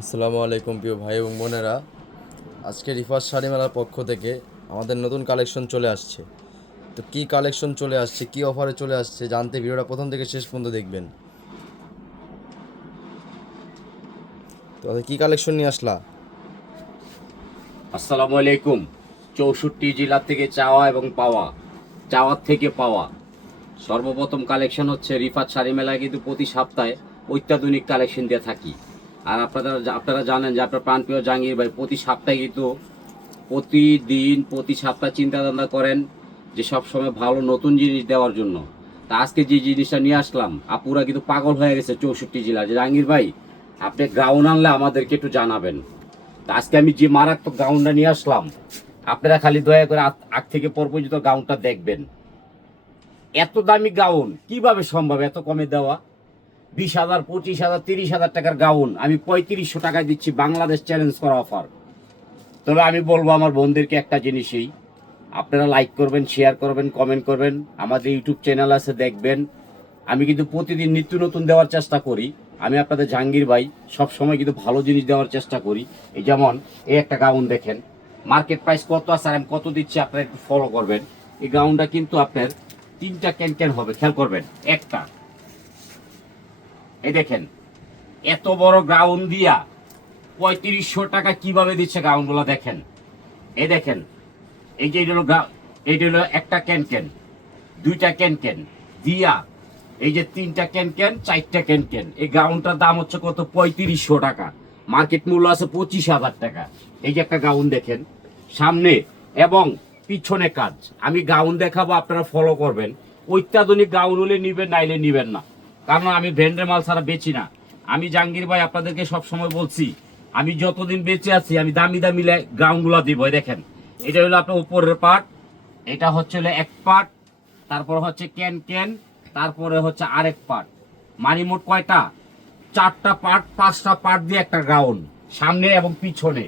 আসসালামু আলাইকুম প্রিয় ভাই এবং বোনেরা। আজকে রিফার শাড়ি মেলার পক্ষ থেকে আমাদের নতুন কালেকশন চলে আসছে। তো কী কালেকশন চলে আসছে, কী অফারে চলে আসছে জানতে ভিডিওটা প্রথম থেকে শেষ পর্যন্ত দেখবেন। তো কী কালেকশন নিয়ে আসলা? আসসালামু আলাইকুম। 64 জেলা থেকে চাওয়া এবং পাওয়া, চাওয়ার থেকে পাওয়া সর্বপ্রথম কালেকশন হচ্ছে রিফাত শাড়ি মেলায় কিন্তু প্রতি সপ্তাহে অত্যাধুনিক কালেকশন দিয়ে থাকি। আর আপনারা জানেন যে আপনার প্রাণপ্রিয় জাহাঙ্গীর ভাই প্রতি সপ্তাহে কিন্তু প্রতিদিন প্রতি সপ্তাহে চিন্তা ভাবনা করেন যে সব সময় ভালো নতুন জিনিস দেওয়ার জন্য। তা আজকে যে জিনিসটা নিয়ে আসলাম, আপুরা কিন্তু পাগল হয়ে গেছে 64 জেলা যে জাহাঙ্গীর ভাই আপনি গাউন আনলে আমাদেরকে একটু জানাবেন। তা আজকে আমি যে মারাত্মক গাউনটা নিয়ে আসলাম, আপনারা খালি দয়া করে আগ থেকে পর পর্যন্ত গাউনটা দেখবেন। এত দামি গাউন কিভাবে সম্ভব এত কমে দেওয়া? 20,000, 25,000, 30,000 টাকার গাউন আমি 3500 টাকায় দিচ্ছি, বাংলাদেশ চ্যালেঞ্জ করা অফার। তবে আমি বলবো আমার বোনদেরকে একটা জিনিসই, আপনারা লাইক করবেন, শেয়ার করবেন, কমেন্ট করবেন, আমাদের ইউটিউব চ্যানেল আছে দেখবেন। আমি কিন্তু প্রতিদিন নিত্য নতুন দেওয়ার চেষ্টা করি। আমি আপনাদের জাহাঙ্গীর ভাই সব সময় কিন্তু ভালো জিনিস দেওয়ার চেষ্টা করি। এই যেমন এই একটা গাউন দেখেন, মার্কেট প্রাইস কত আছে আর আমি কত দিচ্ছি আপনারা একটু ফলো করবেন। এই গাউনটা কিন্তু আপনার 3টা ক্যান হবে, খেয়াল করবেন। একটা, এই দেখেন, এত বড় গাউন দিয়া 3500 টাকা কিভাবে দিচ্ছে গাউনগুলো দেখেন। এই দেখেন, এই যে এইটা হলো একটা ক্যান, 2টা ক্যান দিয়া, এই যে 3টা ক্যান, 4টা ক্যান। এই গাউনটার দাম হচ্ছে কত? 3500 টাকা। মার্কেট মূল্য আছে 25,000 টাকা। এই যে একটা গাউন দেখেন, সামনে এবং পিছনে কাজ। আমি গাউন দেখাবো, আপনারা ফলো করবেন। অত্যাধুনিক গাউন হলে নিবেন, নাইলে নিবেন না, কারণ আমি ভেন্ডের মাল ছাড়া বেচি না। আমি জাহাঙ্গীর ভাই আপনাদেরকে সবসময় বলছি, আমি যতদিন বেঁচে আছি আমি দামি দামি গাউনগুলো দিব। এই দেখেন, এটা হলো আপনার উপরের পার্ট, এটা হচ্ছে হলো এক পার্ট, তারপর হচ্ছে ক্যান, তারপরে হচ্ছে আরেক পার্ট। মানে মোট কয়টা? 4টা পার্ট, 5টা পার্ট দিয়ে একটা গাউন, সামনে এবং পিছনে।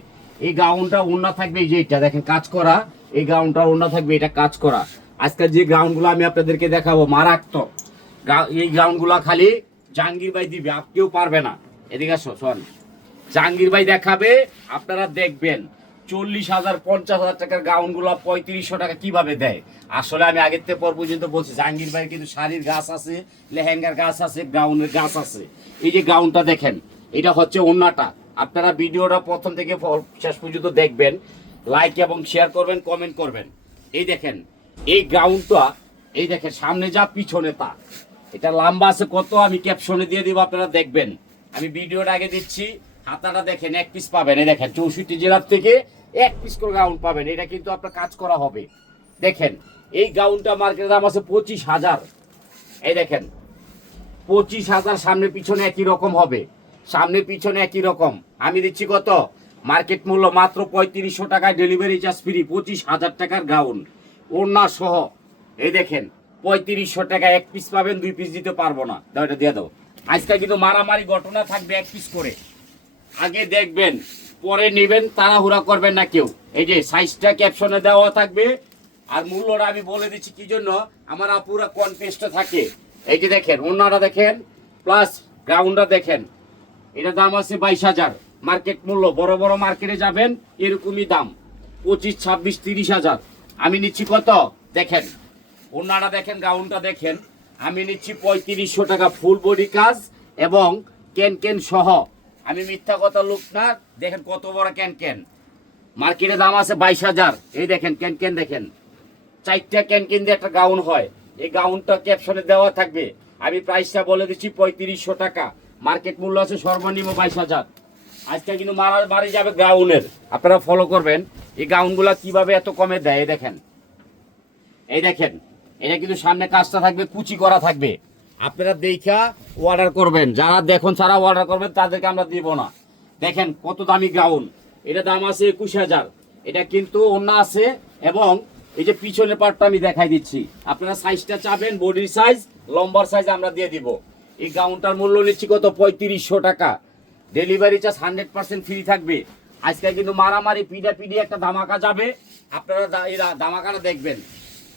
এই গাউনটা ওড়না থাকবে, এই যে এটা দেখেন কাজ করা, এই গাউনটা ওড়না থাকবে, এটা কাজ করা। আজকে যে গাউনগুলো আমি আপনাদেরকে দেখাবো মারাত্মক। এই গাউনগুলো খালি জাহাঙ্গীর ভাই দিবে, আর কেউ পারবে না। এদিকে আসো, শোন, জাহাঙ্গীর ভাই দেখাবে, আপনারা দেখবেন। 40,000, 50,000 টাকার গাউন গুলা 3500 টাকা কিভাবে দেয়? আসলে আমি আগের থেকে পর পর্যন্ত বলছি জাহাঙ্গীর ভাই কিন্তু শাড়ির গাছ আছে, লেহেঙ্গার গাছ আছে, গাউনের গাছ আছে। এই যে গাউনটা দেখেন, এটা হচ্ছে ওন্নাটা। আপনারা ভিডিওটা প্রথম থেকে শেষ পর্যন্ত দেখবেন, লাইক এবং শেয়ার করবেন, কমেন্ট করবেন। এই দেখেন, এই গাউনটা, এই দেখেন সামনে যা পিছনে তা। এটা লম্বা আছে কত আমি ক্যাপশনে দিয়ে দিব, আপনারা দেখবেন। আমি ভিডিওটা আগে দিচ্ছি। হাতাটা দেখেন, এক পিস পাবেন। এই দেখেন 64 জেলার থেকে এক পিস করে গাউন পাবেন। এটা কিন্তু আপনার কাজ করা হবে। দেখেন, এই গাউনটা মার্কেটের দাম আছে 25,000। এই দেখেন 25,000, সামনে পিছনে একই রকম হবে, সামনে পিছনে একই রকম। আমি দিচ্ছি কত? মার্কেট মূল্য মাত্র 3500 টাকায়, ডেলিভারি চার্জ ফ্রি। 25,000 টাকার গাউন ওড়না সহ। এই দেখেন 3500 টাকা এক পিস পাবেন, 2 পিস দিতে পারবো না। দাও, এটা দিয়ে দাও। আজকে কিন্তু মারামারি ঘটনা থাকবে, এক পিস করে। আগে দেখবেন, পরে নেবেন, তাড়াহুড়া করবেন না কেউ। এই যে সাইজটা ক্যাপশনে দেওয়া থাকবে, আর মূল্যটা আমি বলে দিচ্ছি কি জন্য, আমার আপুরা কনফিউজড থাকে। এই যে দেখেন ওনারা দেখেন, প্লাস গ্রাউন্ডটা দেখেন। এটা দাম আছে 22,000। মার্কেট মূল্য, বড় বড় মার্কেটে যাবেন এরকমই দাম, 25, 26, 30,000। আমি নিচ্ছি কত? দেখেন ওনারা দেখেন, গাউনটা দেখেন, আমি নিচ্ছি 3500 টাকা, ফুল বডি কাজ এবং ক্যান সহ। আমি মিথ্যা কথা লোক না। দেখেন কত বড় ক্যান, মার্কেটে দাম আছে 22,000। এই দেখেন ক্যান দেখেন, 4টা ক্যান দিয়ে একটা গাউন হয়। এই গাউনটা ক্যাপশনে দেওয়া থাকবে। আমি প্রাইসটা বলে দিচ্ছি 3500 টাকা। মার্কেট মূল্য আছে সর্বনিম্ন 22,000। আজকে কিন্তু মারার বাড়ি যাবে গাউনের। আপনারা ফলো করবেন এই গাউনগুলা কিভাবে এত কমে দেয়। দেখেন, এই দেখেন, এটা কিন্তু সামনে কাজটা থাকবে, কুচি করা থাকবে। আপনারা দেখা অর্ডার করবেন, যারা দেখুন ছাড়া অর্ডার করবেন তাদেরকে আমরা দিব না। দেখেন কত দামি গাউন, এটা দাম আছে 21,000। এটা কিন্তু অন্য আছে, এবং এই যে পিছনের পার্টটা আমি দেখাই দিচ্ছি। আপনারা সাইজটা চাবেন, বডির সাইজ, লম্বার সাইজ আমরা দিয়ে দিব। এই গাউনটার মূল্য নিচ্ছি কত? 3500 টাকা। ডেলিভারি চার্জ 100% ফ্রি থাকবে। আজকে কিন্তু মারামারি পিডি একটা ধামাকা যাবে। আপনারা এই ধামাকাটা দেখবেন।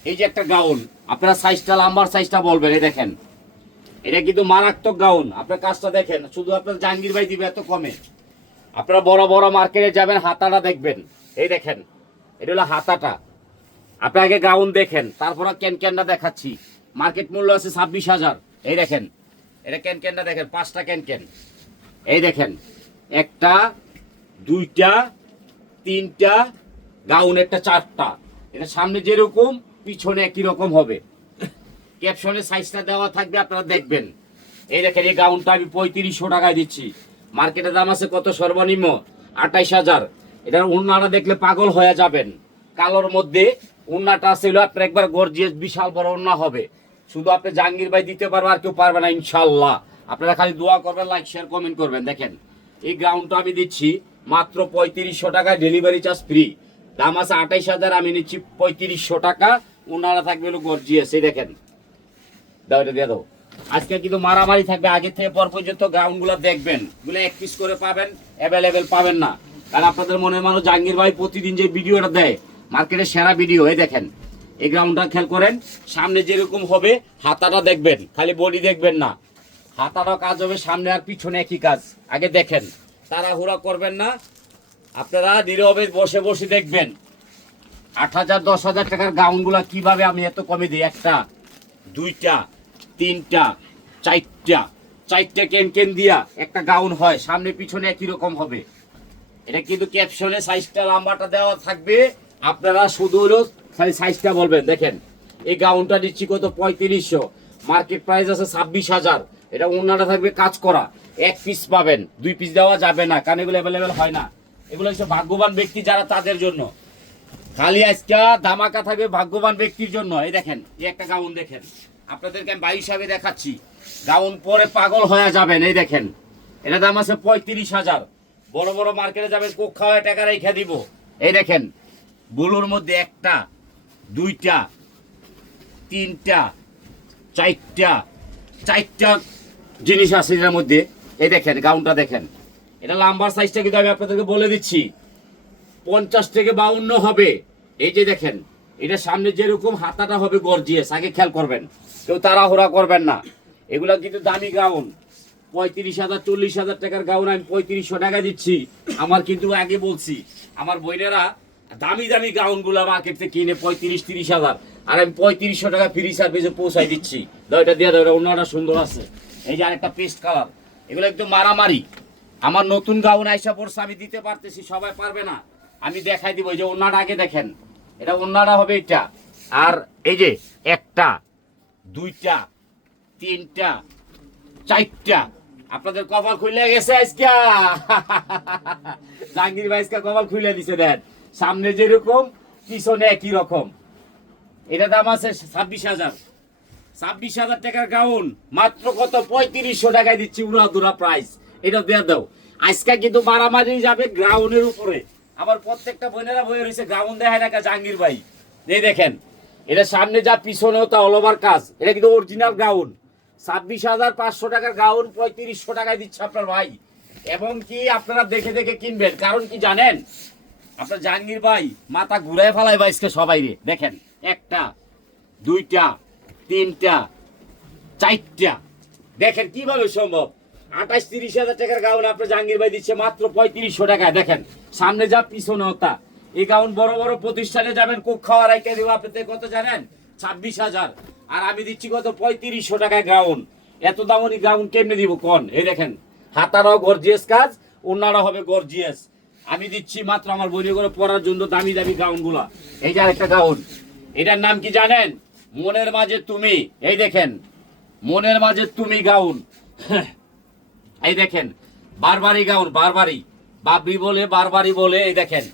এই যে একটা গাউন, আপনারা সাইজটা, লাম্বার সাইজটা বলবেন। এই দেখেন, এটা কিন্তু মারাত্মক গাউন। আপনার কাজটা দেখেন, শুধু আপনার জাহাঙ্গীর ভাই দিবে এত কমে। আপনারা বড় বড় মার্কেটে যাবেন, হাতাটা দেখবেন। এই দেখেন, এটা হলো হাতাটা। আপনি আগে গাউন দেখেন, তারপর ক্যানক্যানটা দেখাচ্ছি। মার্কেট মূল্য আছে 26,000। এই দেখেন, এটা ক্যানক্যানটা দেখেন, 5টা ক্যানক্যান। এই দেখেন, 1টা 2টা 3টা গাউন, একটা 4টা। এটা সামনে যেরকম পিছনে একই রকম হবে। ক্যাপশনে সাইজটা দেওয়া থাকবে, আপনারা দেখবেন। এই দেখেন, এই গাউনটা আমি 3500 টাকায় দিচ্ছি। মার্কেটের দাম আছে কত? সর্বনিম্ন 28,000। এটার ওড়নাটা দেখলে পাগল হয়ে যাবেন। কালোর মধ্যে ওড়নাটা ছিল আপনার একবার গর্জিয়াস, বিশাল বড় ওড়না হবে। শুধু আপনি জাহাঙ্গীর ভাই দিতে পারবে, আর কেউ পারবে না ইনশাল্লাহ। আপনারা খালি দোয়া করবেন, লাইক শেয়ার কমেন্ট করবেন। দেখেন, এই গাউনটা আমি দিচ্ছি মাত্র 3500 টাকায়, ডেলিভারি চার্জ ফ্রি। দাম আছে 28,000, আমি নিচ্ছি 3500 টাকা। ওড়নাটা থাকবে হলো গর্জিয়াস। এই দেখেন, দাও এটা দিয়ে দাও। আজকে কিন্তু মারামারি থাকবে, আগে থেকে পর পর্যন্ত গাউনগুলো দেখবেন। এগুলো 1 পিস করে পাবেন, অ্যাভেলেবেল পাবেন না। কারণ আপনাদের মনের মানুষ জাহাঙ্গীর ভাই প্রতিদিন যে ভিডিওটা দেয়, মার্কেটের সেরা ভিডিও। এই দেখেন, এই গ্রাউন্ডটা খেয়াল করেন, সামনে যেরকম হবে হাতাটা দেখবেন, খালি বডি দেখবেন না। হাতাটাও কাজ হবে, সামনে আর পিছনে একই কাজ। আগে দেখেন, তাড়াহুড়া করবেন না, আপনারা নীরবে বসে বসে দেখবেন। 8,000 10,000 টাকার গাউনগুলা কিভাবে আমি এত কমে দিই। 1টা 2টা 3টা 4টা কেন দিয়া একটা গাউন হয়, সামনে পিছনে একই রকম হবে। এটা কিন্তু ক্যাপশনে সাইজটা লম্বাটা দেওয়া থাকবে, আপনারা শুধু হলো খালি সাইজটা বলবেন। দেখেন, এই গাউনটা দিচ্ছি কত? 3500। মার্কেট প্রাইস আছে 26,000। এটা ওড়নাটা থাকবে কাজ করা, 1 পিস পাবেন, 2 পিস দেওয়া যাবে না, কারণ এগুলো অ্যাভেলেবেল হয় না। এগুলো হচ্ছে ভাগ্যবান ব্যক্তি যারা, তাদের জন্য। খালি আজকে ধামাকা থাকবে ভাগ্যবান ব্যক্তির জন্য। এই দেখেন, এই একটা গাউন দেখেন, আপনাদেরকে আমি 22 হিসাবে দেখাচ্ছি। গাউন পরে পাগল হয়ে যাবেন। এই দেখেন, এটা দাম আছে 35,000। বড় বড় মার্কেটে যাবেন, কোক খাওয়া টাকা রেখে দিব। এই দেখেন, বুলুর মধ্যে 1টা 2টা 3টা 4টা জিনিস আছে এর মধ্যে। এই দেখেন, গাউনটা দেখেন, এটা লাম্বার সাইজটা কিন্তু আমি আপনাদেরকে বলে দিচ্ছি, 50 থেকে 52 হবে। এই যে দেখেন, এটা সামনে যেরকম হাতাটা হবে গর্জিয়াস। আগে খেয়াল করবেন, কেউ তাড়াহুড়া করবেন না। এগুলা কিন্তু দামি গাউন, 35,000 40,000 টাকার গাউন আমি 3500 টাকা দিচ্ছি। আমার কিন্তু আগে বলছি, আমার বোনেরা দামি দামি গাউনগুলো মার্কেট থেকে কিনে 35-30,000, আর আমি 3500 টাকা ফ্রি সার্ভিসে পৌঁছাই দিচ্ছি। দাও এটা দিয়ে দাও, এটা অন্যটা সুন্দর আছে। এই যে আরেকটা পেস্ট কালার, এগুলো একদম মারামারি। আমার নতুন গাউন আইসা পড়ছে, আমি দিতে পারতেছি, সবাই পারবে না। আমি দেখাই দিব। এই যে ওড়নাটা আগে দেখেন, এটা ওড়নাটা হবে এটা। আর এই যে 1টা 2টা 3টা 4টা, আপনাদের কপাল খুলে গেছে আজকে। জাহাঙ্গীর ভাই আজকে কপাল খুলে দিছে। দেন, সামনে যেরকম পিছনে একই রকম। এটা দাম আছে 26,000। 26,000 টাকার গাউন মাত্র কত? 3500 টাকায় দিচ্ছি, উড়া দুরা প্রাইস। এটা দিয়ে দাও। আজকে কিন্তু মারামারি যাবে গ্রাউন্ডের উপরে। আবার প্রত্যেকটা বোনেরা বয়ে রয়েছে, গাউন দেখায় না জাহাঙ্গীর ভাই। এই দেখেন, এটা সামনে যা পিছনেও তা অল ওভার কাজ। এটা কিন্তু অরিজিনাল গাউন। 26,500 টাকার গাউন 3500 টাকায় দিচ্ছে আপনার ভাই। এবং কি আপনারা দেখে দেখে কিনবেন, কারণ কি জানেন, আপনার জাহাঙ্গীর ভাই মাথা ঘুরায় ফেলায় ভাইসকে সবাই রে। দেখেন, 1টা 2টা 3টা 4টা, দেখেন কিভাবে সম্ভব। 28-30,000 টাকার গাউন আপনার জাহাঙ্গীর ভাই দিচ্ছে মাত্র 3500 টাকায়। দেখেন, সামনে যা পিছনে ওটা। এই গাউন বড় বড় প্রতিষ্ঠানে যাবেন, কোক খাওয়া রাইকে দেবো আপনাদের কত জানেন? 26,000। আর আমি দিচ্ছি কত? 3500 টাকায় গাউন। এত দামনি গাউন কেমনে দিব কোন? এই দেখেন, হাতারাও গর্জিয়াস কাজ, ওনারা হবে গর্জিয়াস। আমি দিচ্ছি মাত্র আমার বই করে পরার জন্য দামি দামি গাউনগুলা। এই যে আরেকটা গাউন, এটার নাম কি জানেন? মনের মাঝে তুমি। এই দেখেন, মনের মাঝে তুমি গাউন। এই দেখেন, বারবারি গাউন, বারবারি বাবরি বলে, বারবারি বলে। এই দেখেন,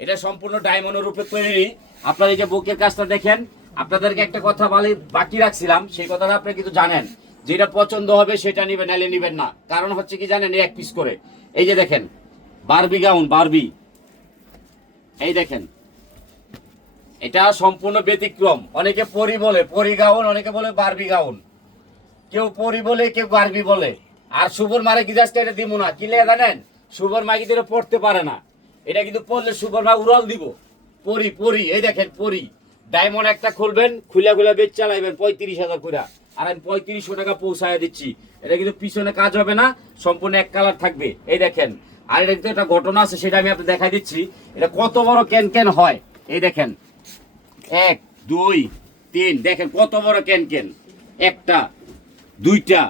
এটা সম্পূর্ণ ডায়মন্ডের রূপে তৈরি। আপনার এই যে বুকের কাজটা দেখেন, আপনাদেরকে একটা কথা বলে বাকি রাখছিলাম, সেই কথাটা আপনি কিন্তু জানেন। যেটা পছন্দ হবে সেটা নিবেন, নাইলে নিবেন না। কারণ হচ্ছে কি জানেন, 1 পিস করে। এই যে দেখেন, বারবি গাউন, বারবি। এই দেখেন, এটা সম্পূর্ণ ব্যতিক্রম। অনেকে পরি বলে, পরি গাউন, অনেকে বলে বারবি গাউন। কেউ পরি বলে, কেউ বারবি বলে। আর শুভর মারে কি জাস্ট এটা দিব না, কি লেগে জানেন? শুভর মা কিন্তু পড়তে পারে না। এটা কিন্তু পড়লে শুভর মা উড়াল দিব। পরি পরি, এই দেখেন পরি। ডায়মন্ড একটা খুলবেন, খুলে খুলে বেচ চালাইবেন 35,000 করে। আর আমি 3500 টাকা পৌঁছায় দিচ্ছি। এটা কিন্তু পিছনে কাজ হবে না, সম্পূর্ণ এক কালার থাকবে। এই দেখেন, আর এটা কিন্তু একটা ঘটনা আছে, সেটা আমি আপনাকে দেখাই দিচ্ছি। এটা কত বড় ক্যান ক্যান হয়, এই দেখেন 1 2 3, দেখেন কত বড় ক্যান ক্যান, একটা দুইটা,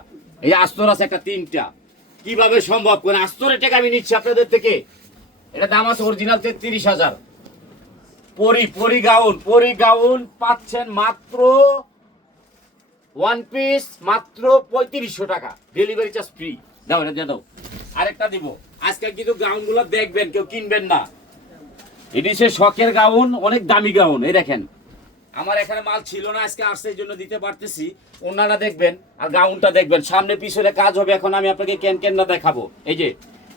এই যে আস্তর আছে একটা তিনটা। কিভাবে সম্ভব, কোন আস্তরের টাকা আমি নিচ্ছি আপনাদের থেকে। এটা দাম আছে অরিজিনাল 33,000। পরি গাউন পাচ্ছেন মাত্র ওয়ান পিস মাত্র 3500 টাকা, ডেলিভারি চার্জ ফ্রি। দাও এটা দিয়ে দাও। আরেকটা দিব, আজকে কিন্তু গাউন গুলো দেখবেন, কেউ কিনবেন না। এটি সে শখের গাউন, অনেক দামি গাউন। এই দেখেন আমার এখানে মাল ছিল না, আজকে আসছে এই জন্য দিতে পারতেছি। ওনারা দেখবেন আর গাউনটা দেখবেন, সামনে পিছনে কাজ হবে। এখন আমি আপনাকে ক্যানটা দেখাবো। এই যে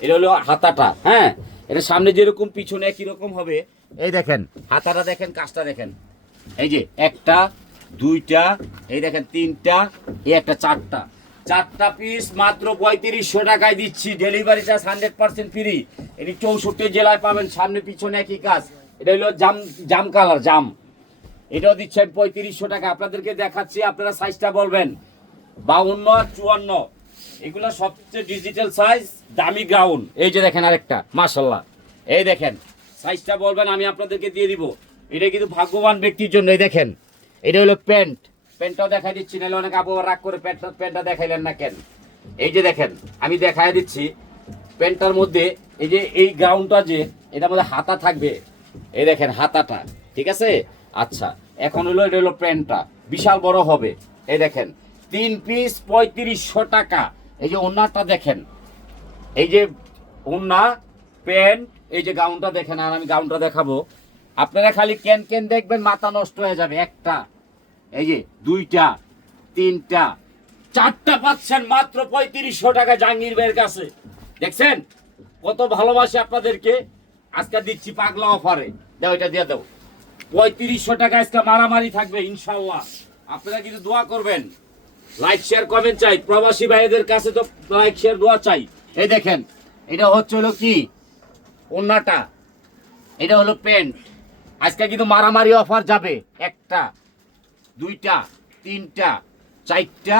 এটা হলো হাতাটা, হ্যাঁ, এটা সামনে যেরকম পিছনে একই রকম হবে। এই দেখেন হাতাটা দেখেন, কাজটা দেখেন। এই যে একটা দুইটা, এই দেখেন তিনটা, এই একটা চারটা পিস মাত্র 3500 টাকায় দিচ্ছি, ডেলিভারি চার্জ 100% ফ্রি। এটি 64 জেলায় পাবেন, সামনে পিছনে একই কাজ। এটা হলো জাম কালার, জাম। এটাও দিচ্ছে 3500 টাকা। আপনাদেরকে দেখাচ্ছি, আপনারা সাইজটা বলবেন 52 আর 54। এগুলো সবচেয়ে ডিজিটাল সাইজ, দামি গাউন। এই যে দেখেন আরেকটা, মাশাল্লাহ। এই দেখেন সাইজটা বলবেন, আমি আপনাদেরকে দিয়ে দিব। এটা কিন্তু ভাগ্যবান ব্যক্তির জন্য। এই দেখেন এটা হলো প্যান্টটাও দেখাই দিচ্ছি, নাহলে অনেক আবহাওয়া রাগ করে প্যান্টটা দেখাইলেন না কেন। এই যে দেখেন আমি দেখাই দিচ্ছি প্যান্টটার মধ্যে, এই যে এই গাউনটা যে এটার মধ্যে হাতা থাকবে। এই দেখেন হাতাটা, ঠিক আছে। আচ্ছা এখন হলো এটা হলো প্যান্টটা, বিশাল বড় হবে। এই দেখেন 3 পিস 3500 টাকা। এই যে ওন্নাটা দেখেন, এই যে ওন্না প্যান্ট, এই যে গাউনটা দেখেন। আর আমি গাউনটা দেখাবো, আপনারা খালি ক্যান দেখবেন, মাথা নষ্ট হয়ে যাবে। একটা, এই যে দুইটা, তিনটা, চারটা পাচ্ছেন মাত্র 3500 টাকা জাহাঙ্গীর ভাইয়ের কাছে। দেখছেন কত ভালোবাসে আপনাদেরকে। আজকে দিচ্ছি পাগলা অফারে। দাও এটা দিয়ে দাও। 3500 টাকা আজকে মারামারি থাকবে ইনশাল্লাহ। আপনারা কিন্তু দোয়া করবেন, লাইক শেয়ার কমেন্ট চাই। প্রবাসী ভাইদের কাছে তো লাইক শেয়ার দোয়া চাই। এই দেখেন এটা হচ্ছে হলো কি ওন্নাটা, এটা হলো প্যান্ট। আজকে কিন্তু মারামারি অফার যাবে। একটা দুইটা তিনটা চারটা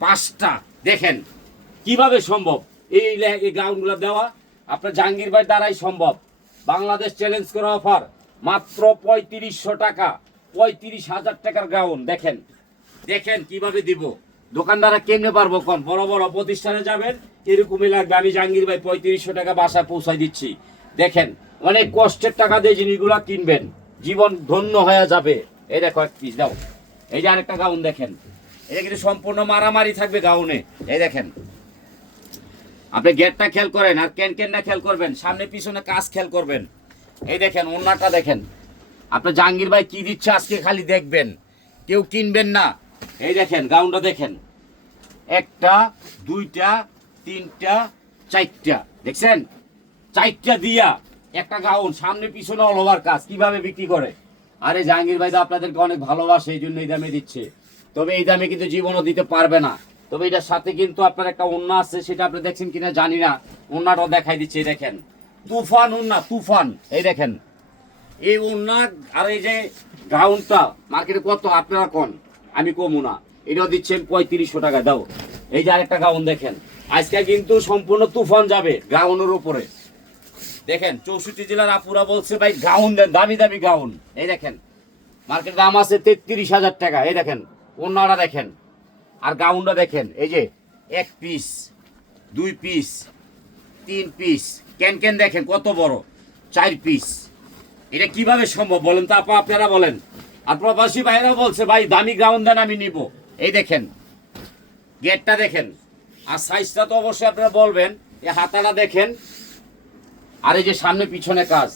পাঁচটা। দেখেন কিভাবে সম্ভব এই গাউনগুলো দেওয়া, আপনার জাহাঙ্গীর ভাই দ্বারাই সম্ভব। বাংলাদেশ চ্যালেঞ্জ করা অফার, মাত্র 3500 টাকা, 35,000 টাকার গাউন। দেখেন দেখেন কিভাবে দিব। দোকানদাররা কেমনে পারবো কোন, বড় বড় প্রতিষ্ঠানে যাবেন এরকমই লাগবে। আমি জাহাঙ্গীর ভাই 3500 টাকা বাসায় পৌঁছাই দিচ্ছি। দেখেন অনেক কষ্টের টাকা দিয়ে জিনিসগুলো কিনবেন, জীবন ধন্য হয়ে যাবে। এই দেখো এক পিস দাও। এই যে আরেকটা গাউন দেখেন, এটা কিন্তু সম্পূর্ণ মারামারি থাকবে গাউনে। এই দেখেন আপনি গেটটা খেয়াল করেন আর ক্যানটা খেয়াল করবেন, সামনে পিছনে কাজ খেয়াল করবেন। এই দেখেন ওন্নাটা দেখেন। আপনার জাহাঙ্গীর ভাই কি দিচ্ছে আজকে খালি দেখবেন, কেউ কিনবেন না। এই দেখেন গাউনটা দেখেন, একটা দুইটা তিনটা চারটা, দেখছেন চারটা দিয়া একটা গাউন, সামনে পিছনে অল ওভার কাজ। কিভাবে বিক্রি করে। আরে জাহাঙ্গীর ভাই তো আপনাদেরকে অনেক ভালোবাসে, এই জন্য এই দামে দিচ্ছে। তবে এই দামে কিন্তু জীবনও দিতে পারবে না। তবে এটার সাথে কিন্তু আপনার একটা ওন্না আছে, সেটা আপনি দেখছেন কিনা জানি না। ওন্নাটাও দেখাই দিচ্ছে। এই দেখেন তুফান ওন্না, তুফান। এই দেখেন এই ওন্না আর এই যে গাউনটা মার্কেটে কত আপনারা কোন, আমি কমু না। এটাও দিচ্ছেন 3500 টাকা। দাও এই যে আরেকটা গাউন দেখেন, আজকে কিন্তু সম্পূর্ণ তুফান যাবে গাউনের উপরে। দেখেন 64 জেলার আপুরা বলছে ভাই গাউন দেন, দামি দামি গাউন। এই দেখেন মার্কেট দাম আছে 33,000 টাকা। এই দেখেন ওন্নাটা দেখেন আর গাউনটা দেখেন। এই যে 1 পিস 2 পিস 3 পিস, ক্যান দেখেন কত বড়, 4 পিস। এটা কিভাবে সম্ভব বলেন তো আপা, আপনারা বলেন। আর প্রবাসী ভাইরাও বলছে ভাই দামি গাউন দেন, আমি নিব। এই দেখেন গেটটা দেখেন আর সাইজটা তো অবশ্যই আপনারা বলবেন। এই হাতাটা দেখেন আর এই যে সামনে পিছনে কাজ।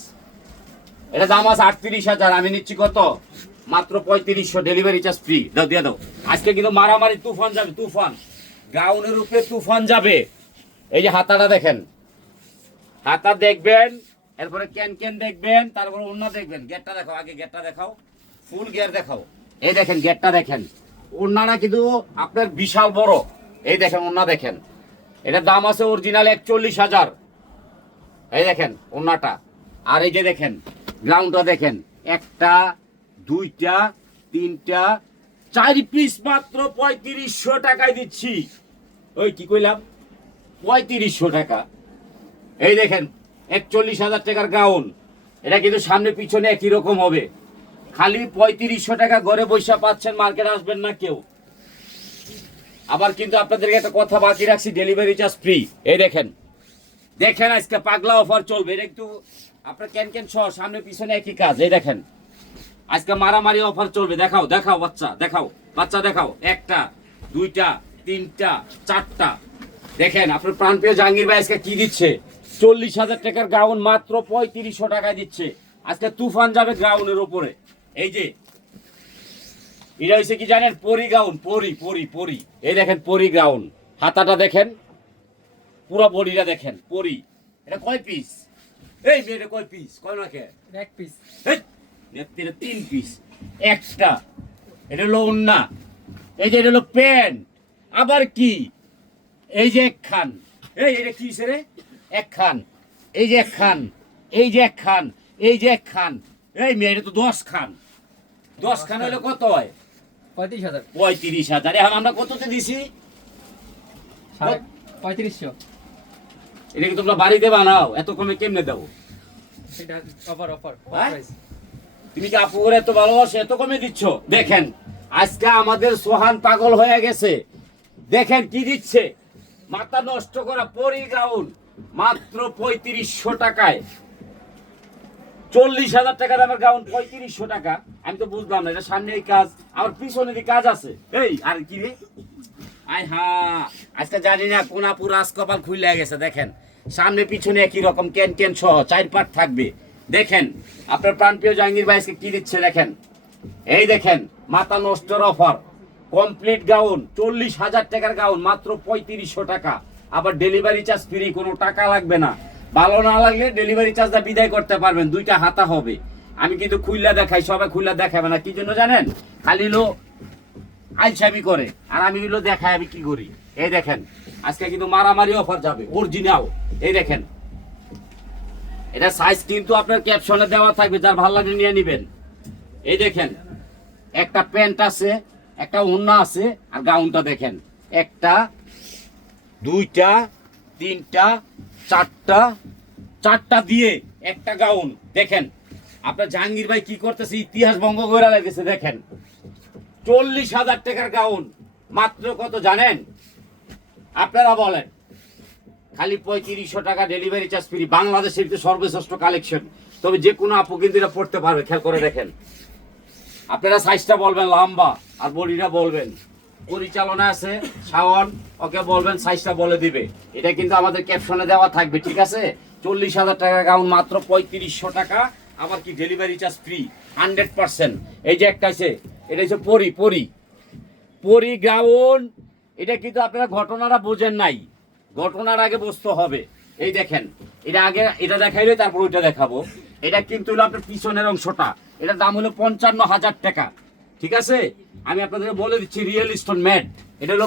এটা দাম আছে 38,000, আমি নিচ্ছি কত, মাত্র 3500, ডেলিভারি চার্জ ফ্রি। দাও দিয়ে দাও। আজকে কিন্তু মারামারি তুফান যাবে, তুফান গাউনের উপরে তুফান যাবে। এই যে হাতাটা দেখেন, হাতা দেখবেন, এরপরে ক্যান দেখবেন, তারপরে অন্য দেখবেন। গেটটা দেখাও, আগে গেটটা দেখাও, ফুল গিয়ার দেখাও। এই দেখেন গেটটা দেখেন, ওন্নাটা কিন্তু আপনার বিশাল বড়। এই দেখেন ওন্না দেখেন, এটার দাম আছে অরিজিনাল 41,000। এই দেখেন ওন্নাটা আর এই যে দেখেন গ্রাউন্ডটা দেখেন, একটা দুইটা তিনটা 4 পিস মাত্র 3500 টাকায় দিচ্ছি। ওই কি কইলাম 3500 টাকা। এই দেখেন 41,000 টাকার গাউন, এটা কিন্তু সামনে পিছনে একই রকম হবে। খালি 3500 টাকা ঘরে বৈশা পাচ্ছেন, মার্কেটে আসবেন না কেউ। আবার কিন্তু আপনাদেরকে একটা কথা বাকি রাখছি, ডেলিভারি চার্জ ফ্রি। এই দেখেন, দেখেন আজকে পাগলা অফার চলবে। এটা একটু আপনার ক্যান সহ সামনে পিছনে একই কাজ। এই দেখেন আজকে মারামারি অফার চলবে। দেখাও দেখাও বাচ্চা, দেখাও বাচ্চা, দেখাও। একটা, দুইটা, তিনটা, চারটা। দেখেন আপনার প্রাণপ্রিয় জাহাঙ্গীর ভাই আজকে কি দিচ্ছে, 40,000 টাকার গাউন মাত্র 3500 টাকায় দিচ্ছে। আজকে তুফান যাবে গাউনের উপরে। এই যে এটা হচ্ছে কি জানেন, পরি গাউন, পরি পরি পরি। এই দেখেন পরি গাউন, হাতাটা দেখেন, পুরো বডিটা দেখেন পরি। এটা কয় পিস? এই মেয়েটা কয় পিস? কয় না কে? এক পিস। এটা 3 পিস। একটা, এটা হলো ওন্না, এই যে এটা হলো প্যান্ট। আবার কি, এই যে একখান, এই এটা কি রে, একখান, এই যে একখান, এই যে একখান, এই যে একখান। এই মেয়ে এটা তো 10 খান। 10 খান হলে কত হয়? 35,000। 35,000। এখন আমরা কততে দিছি? 3500। এটা কি তোমরা বাড়িতে বানাও? এত কমে কেমনে দাও? এটা অফার অফার হ্যাঁ? প্রাইস। তুমি কি আপু করে এত ভালোবাসো, এত কমে দিচ্ছ? দেখেন আজকে আমাদের সোহান পাগল হয়ে গেছে। দেখেন কি দিচ্ছে, মাথা নষ্ট করা পরি গাউন মাত্র 3500 টাকায়। 40,000 টাকা দামের গাউন 3500 টাকা। আমি তো বুঝলাম না, এটা সামনে এই কাজ আমার পিছনে এই কাজ আছে। এই আর কি রে, আয় হা, আজকে জানি না কোন আপু রাজকপাল খুলে গেছে। দেখেন সামনে পিছনে একই রকম ক্যান সহ 4 পার্ট থাকবে। দেখেন আপনার প্রাণপ্রিয় জাহাঙ্গীর ভাই আজকে কি দিচ্ছে দেখেন। এই দেখেন মাথা নষ্টর অফার, কমপ্লিট গাউন 40,000 টাকার গাউন মাত্র 3500 টাকা। আবার ডেলিভারি চার্জ ফ্রি, কোনো টাকা লাগবে না। ভালো না লাগলে ডেলিভারি চার্জটা বিদায় করতে পারবেন, 2টা হাতা হবে। আমি কিন্তু খুললা দেখাই, সবাই খুললা দেখাবে না। কি জন্য জানেন? খালি লো আইসাবি করে, আর আমি হলো দেখাই আমি কি করি। এই দেখেন আজকে কিন্তু মারামারি অফার যাবে, অরিজিনাল। এই দেখেন এটা সাইজ কিন্তু আপনার ক্যাপশনে দেওয়া থাকবে, যার ভালো লাগে নিয়ে নেবেন। এই দেখেন একটা প্যান্ট আছে, একটা ওড়না আছে, আর গাউনটা দেখেন, একটা, দুইটা, তিনটা, চারটা, চারটা দিয়ে একটা গাউন। দেখেন আপনার জাহাঙ্গীর ভাই কি করতেছে, ইতিহাস ভঙ্গ করে লেগেছে। দেখেন 40,000 টাকার গাউন মাত্র কত জানেন? আপনারা বলেন। খালি 3500 টাকা, ডেলিভারি চার্জ ফ্রি। বাংলাদেশের তো সর্বশ্রেষ্ঠ কালেকশন। তবে যে কোনো আপু কিন্তু এটা পড়তে পারবে, খেয়াল করে দেখেন। আপনারা সাইজটা বলবেন লম্বা, আর বডিটা বলবেন। পরিচালনা আছে শাওন, ওকে বলবেন সাইজটা বলে দিবে। এটা কিন্তু আমাদের ক্যাপশনে দেওয়া থাকবে, ঠিক আছে? 40,000 টাকা গাউন মাত্র 3500 টাকা। আবার কি ডেলিভারি চার্জ ফ্রি 100%। এই যে একটা আছে, এটা হচ্ছে পরি পরি পরি গাউন। এটা কিন্তু আপনারা ঘটনাটা বোঝেন নাই, ঘটনার আগে বুঝতে হবে। এই দেখেন এটা আগে এটা দেখাইলে তারপর ওইটা দেখাবো। এটা কিন্তু হলো আপনার পিছনের অংশটা, এটার দাম হলো 55,000 টাকা, ঠিক আছে? আমি আপনাদের বলে দিচ্ছি, রিয়েল স্টোন ম্যাট। এটা হলো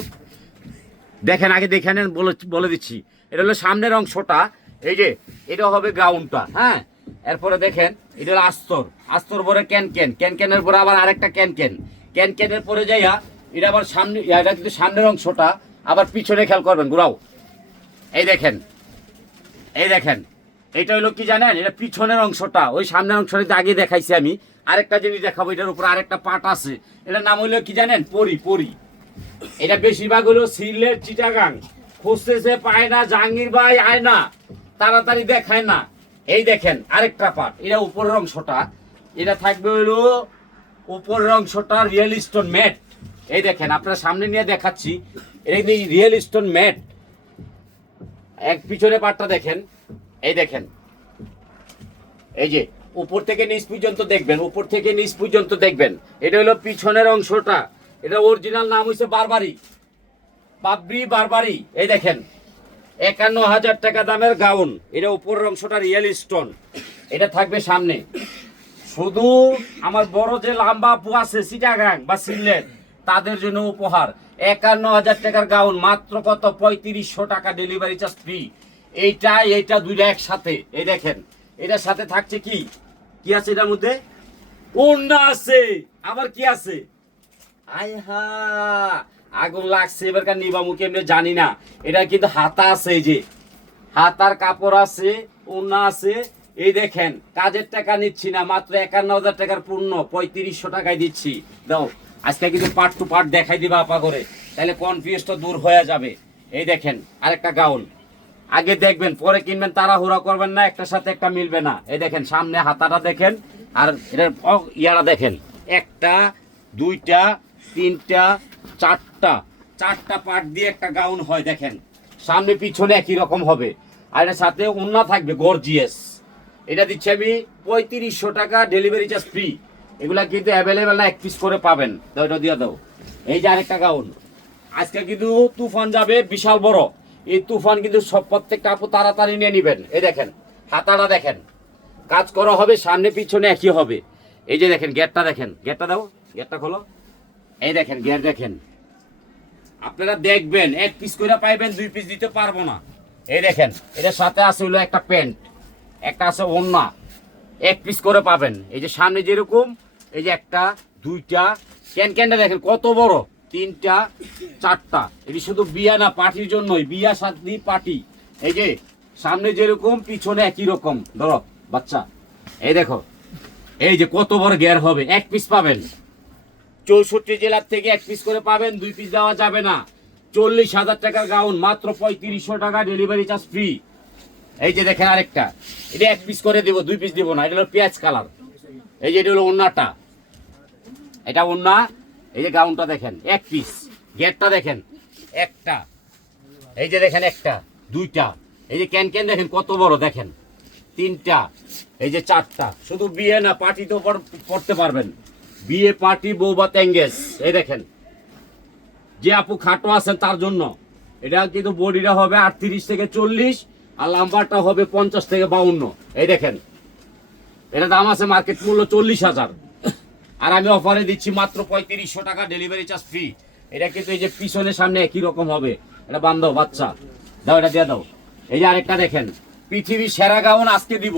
দেখেন, আগে দেখে নেন, বলে দিচ্ছি। এটা হলো সামনের অংশটা, এই যে এটা হবে গাউনটা, হ্যাঁ। এরপরে দেখেন এটা হলো আস্তর, আস্তর পরে ক্যানের পরে আবার আরেকটা ক্যানের পরে যাইয়া এটা আবার সামনে, এটা কিন্তু সামনের অংশটা। আবার পিছনে খেয়াল করবেন, ঘুরাও। এই দেখেন, এই দেখেন এটা হলো কি জানেন, এটা পিছনের অংশটা। ওই সামনের অংশটা আগে দেখাইছি আমি। আরেকটা জিনিস দেখাবো, এটার উপর আরেকটা পার্ট আছে। এটার নাম হলো কি জানেন, পরি পরি। এটা বেশিরভাগ হলো সিলেট, চিটাগাং খুঁজতেছে, পায় না। জাহাঙ্গীর ভাই আয় না, তাড়াতাড়ি দেখায় না। এই দেখেন আরেকটা পার্ট, এটা উপরের অংশটা। এটা থাকবে হলো উপরের অংশটা রিয়েল স্টোন ম্যাট। এই দেখেন আপনারা সামনে নিয়ে দেখাচ্ছি, এটা রিয়েল স্টোন ম্যাট। এক পিছনে পার্টটা দেখেন, এই দেখেন, এই যে উপর থেকে নিচ পর্যন্ত দেখবেন, উপর থেকে নিচ পর্যন্ত দেখবেন। এটা হলো পিছনের অংশটা। এটা অরিজিনাল নাম হচ্ছে বারবারি, বাবরি বারবারি। এই দেখেন 51,000 টাকা দামের গাউন। এটা উপরের অংশটা রিয়েল স্টোন, এটা থাকবে সামনে। শুধু আমার বড় যে লম্বা আপু আছে চিটাগাং বা সিলেট, তাদের জন্য উপহার। 51,000 টাকার গাউন মাত্র কত, 3500 টাকা, ডেলিভারি চার্জ ফ্রি। এইটা দুইটা একসাথে। এই দেখেন এটার সাথে থাকছে কি কি আছে, এটার মধ্যে ওড়না আছে, আবার কি আছে, আয় হা, আগুন লাগছে। এবার কার নিবা মুখে এমনি জানি না। এটা কিন্তু হাতা আছে, এই যে হাতার কাপড় আছে, ওড়না আছে। এই দেখেন, কাজের টাকা নিচ্ছি না, মাত্র 51,000 টাকার পূর্ণ 3500 টাকায় দিচ্ছি। দাও, আজকে কিন্তু পার্ট টু পার্ট দেখাই দিবা আপা করে, তাহলে কনফিউজটা দূর হয়ে যাবে। এই দেখেন আরেকটা গাউন, আগে দেখবেন পরে কিনবেন, তাড়াহুড়া করবেন না, একটার সাথে একটা মিলবে না। এই দেখেন সামনে হাতাটা দেখেন, আর এটার ইয়ারা দেখেন, একটা, দুইটা, তিনটা, চারটা পার্ট দিয়ে একটা গাউন হয়। দেখেন সামনে পিছনে একই রকম হবে, আর এর সাথে ওড়না থাকবে গর্জিয়াস। এটা দিচ্ছি আমি 3500 টাকা, ডেলিভারি চার্জ ফ্রি। এগুলা কিন্তু অ্যাভেলেবেল না, এক পিস করে পাবেন। দাও, এটা দিয়ে দাও। এই যে আরেকটা গাউন, আজকে কিন্তু তুফান যাবে বিশাল বড়। এই তুফান কিন্তু সব প্রত্যেকটা আপু তাড়াতাড়ি নিয়ে নিবেন। এই দেখেন হাতাটা দেখেন, কাজ করা হবে, সামনে পিছনে একই হবে। এই যে দেখেন গেটটা দেখেন, গেটটা দাও, গেটটা খোলো। এই দেখেন গেট দেখেন, আপনারা দেখবেন এক পিস করে পাইবেন, 2 পিস দিতে পারবো না। এই দেখেন এটার সাথে আছে হলো একটা প্যান্ট, একটা আছে ওড়না, এক পিস করে পাবেন। এই যে সামনে যেরকম, এই যে একটা, দুইটা, ক্যানটা দেখেন কত বড়, 3টা, 4টা। এটি শুধু বিয়া না, পার্টির জন্যই, বিয়া শাদী পার্টি। এই যে সামনে যেরকম, পিছনে একই রকম। ধরো বাচ্চা, এই দেখো, এই যে কত বড় গের হবে, এক পিস পাবেন। 64 জেলার থেকে এক পিস করে পাবেন, 2 পিস দেওয়া যাবে না। 40,000 টাকার গাউন মাত্র 3500 টাকা, ডেলিভারি চার্জ ফ্রি। এই যে দেখেন আরেকটা, এটা এক পিস করে দেবো, 2 পিস দিব না। এটা হলো পেঁয়াজ কালার। এই যে এটা হলো ওড়নাটা, এটা ওড়না। এই যে গাউনটা দেখেন এক পিস, গেটটা দেখেন একটা, এই যে দেখেন একটা, দুইটা, এই যে ক্যান দেখেন কত বড়, দেখেন 3টা, এই যে 4টা। শুধু বিয়ে না, পার্টিতেও পড়তে পারবেন, বিয়ে পার্টি বৌভাত এঙ্গেজ। এই দেখেন যে আপু খাটো আছেন তার জন্য এটা কিন্তু বডিটা হবে 38 থেকে 40, আর লাম্বারটা হবে 50 থেকে 52। এই দেখেন এটা দাম আছে মার্কেট মূল্য 40,000, আর আমি অফারে দিচ্ছি মাত্র 3500 টাকা, ডেলিভারি চার্জ ফ্রি। এটা কিন্তু এই যে পিছনে সামনে একই রকম হবে। এটা বান্ধব বাচ্চা, দাও, এটা দিয়ে দাও। এই যে আরেকটা দেখেন, পৃথিবীর সেরা গাউন আজকে দিব।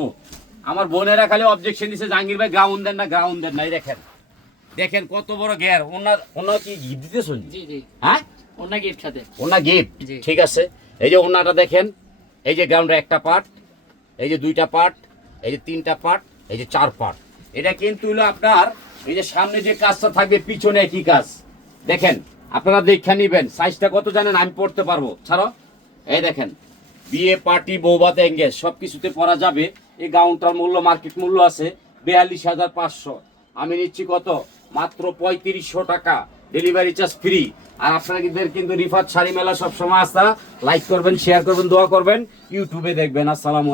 আমার বোনেরা খালি অবজেকশন দিছে, জাহাঙ্গীর ভাই গাউন দেন না, গাউন দেন না। এই দেখেন, দেখেন কত বড় গের। ওনার কি গিফট দিতে শুনছি? জি জি, হ্যাঁ, ওনা গিফট সাথে। ওনার গিফট, জি। ঠিক আছে। এই যে ওনাটা দেখেন, এই যে গাউনটা একটা পার্ট, এই যে 2টা পার্ট, এই যে 3টা পার্ট, এই যে 4 পার্ট। এটা কিন্তু হলো আপনার, এই যে সামনে যে কাজটা থাকবে, পিছনে একই কাজ। দেখেন আপনারা দেখে নিবেন, সাইজটা কত জানেন, আমি পড়তে পারবো। ছাড়ো, এই দেখেন বিয়ে পার্টি বৌভাত এঙ্গেজ সবকিছুতে পরা যাবে। এই গাউনটার মূল্য মার্কেট মূল্য আছে 42,500, আমি নিচ্ছি কত, মাত্র 3500 টাকা, ডেলিভারি চার্জ ফ্রি। আর আপনারা কিন্তু রিফাত শাড়ি মেলা সবসময় আসা, লাইক করবেন, শেয়ার করবেন, দোয়া করবেন, ইউটিউবে দেখবেন। আসসালামু আলাইকুম।